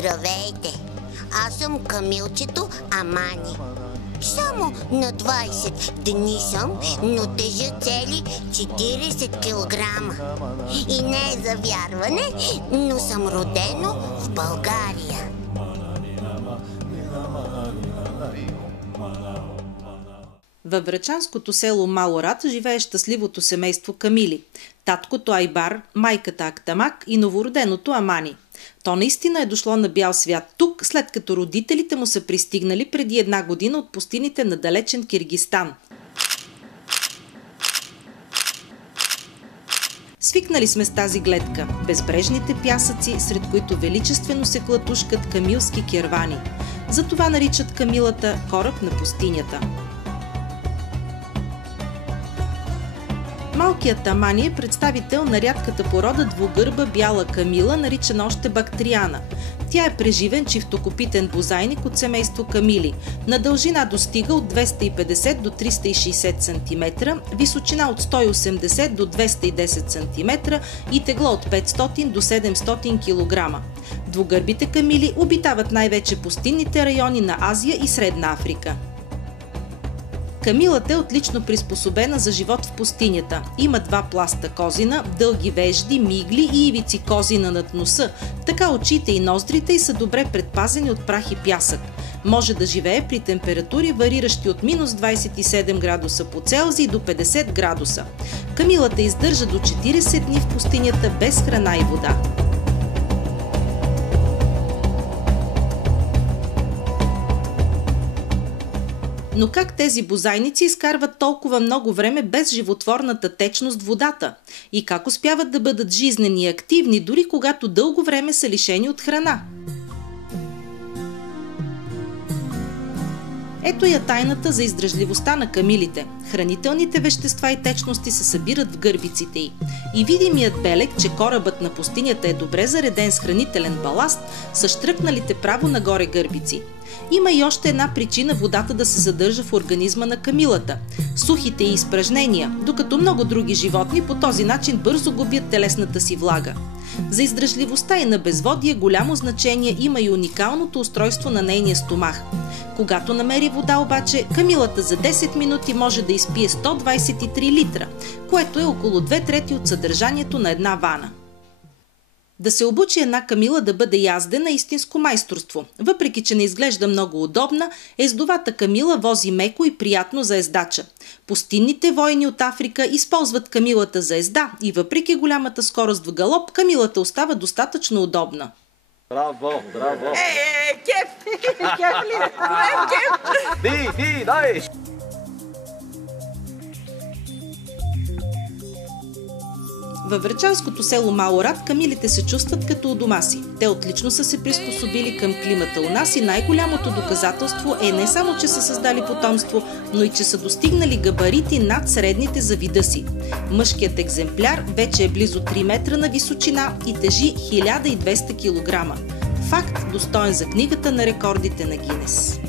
Здравейте! Аз съм Камилчето Амани. Само на 20 дни съм, но тежа цели 40 килограма. И не е за вярване, но съм родено в България. Във врачанското село Малорад живее щастливото семейство Камили. Таткото Айбар, майката Актамак и новороденото Амани. То наистина е дошло на бял свят тук, след като родителите му са пристигнали преди 1 година от пустините на далечен Киргизстан. Свикнали сме с тази гледка – безбрежните пясъци, сред които величествено се клатушкат камилски кервани. Затова наричат Камилата кораб на пустинята. Малкият Амани е представител на рядката порода двугърба бяла камила, наричана още бактриана. Тя е преживен чифтокопитен бозайник от семейство камили. На дължина достига от 250 до 360 см, височина от 180 до 210 см и тегло от 500 до 700 кг. Двугърбите камили обитават най-вече пустинните райони на Азия и Средна Африка. Камилата е отлично приспособена за живот в пустинята. Има 2 пласта козина, дълги вежди, мигли и ивици козина над носа. Така очите и ноздрите й са добре предпазени от прах и пясък. Може да живее при температури, вариращи от минус 27 градуса по Целзий до 50 градуса. Камилата издържа до 40 дни в пустинята без храна и вода. Но как тези бозайници изкарват толкова много време без животворната течност в водата? И как успяват да бъдат жизнени и активни, дори когато дълго време са лишени от храна? Ето я тайната за издръжливостта на камилите. Хранителните вещества и течности се събират в гърбиците й. И видимият белег, че корабът на пустинята е добре зареден с хранителен баласт, са щръкналите право нагоре гърбици. Има и още една причина водата да се задържа в организма на камилата – сухите й изпражнения, докато много други животни по този начин бързо губят телесната си влага. За издръжливостта и на безводие голямо значение има и уникалното устройство на нейния стомах. Когато намери вода обаче, камилата за 10 минути може да изпие 123 литра, което е около 2/3 от съдържанието на една вана. Да се обучи една камила да бъде яздена е истинско майсторство. Въпреки че не изглежда много удобна, ездовата камила вози меко и приятно за ездача. Пустинните войни от Африка използват камилата за езда и въпреки голямата скорост в галоп, камилата остава достатъчно удобна. Браво, браво! Кеф! Кеф ли? Кеф! Ди, дай! Във врачанското село Малорад камилите се чувстват като у дома си. Те отлично са се приспособили към климата у нас и най-голямото доказателство е не само, че са създали потомство, но и че са достигнали габарити над средните за вида си. Мъжкият екземпляр вече е близо 3 метра на височина и тежи 1200 кг. Факт, достоен за книгата на рекордите на Гинес.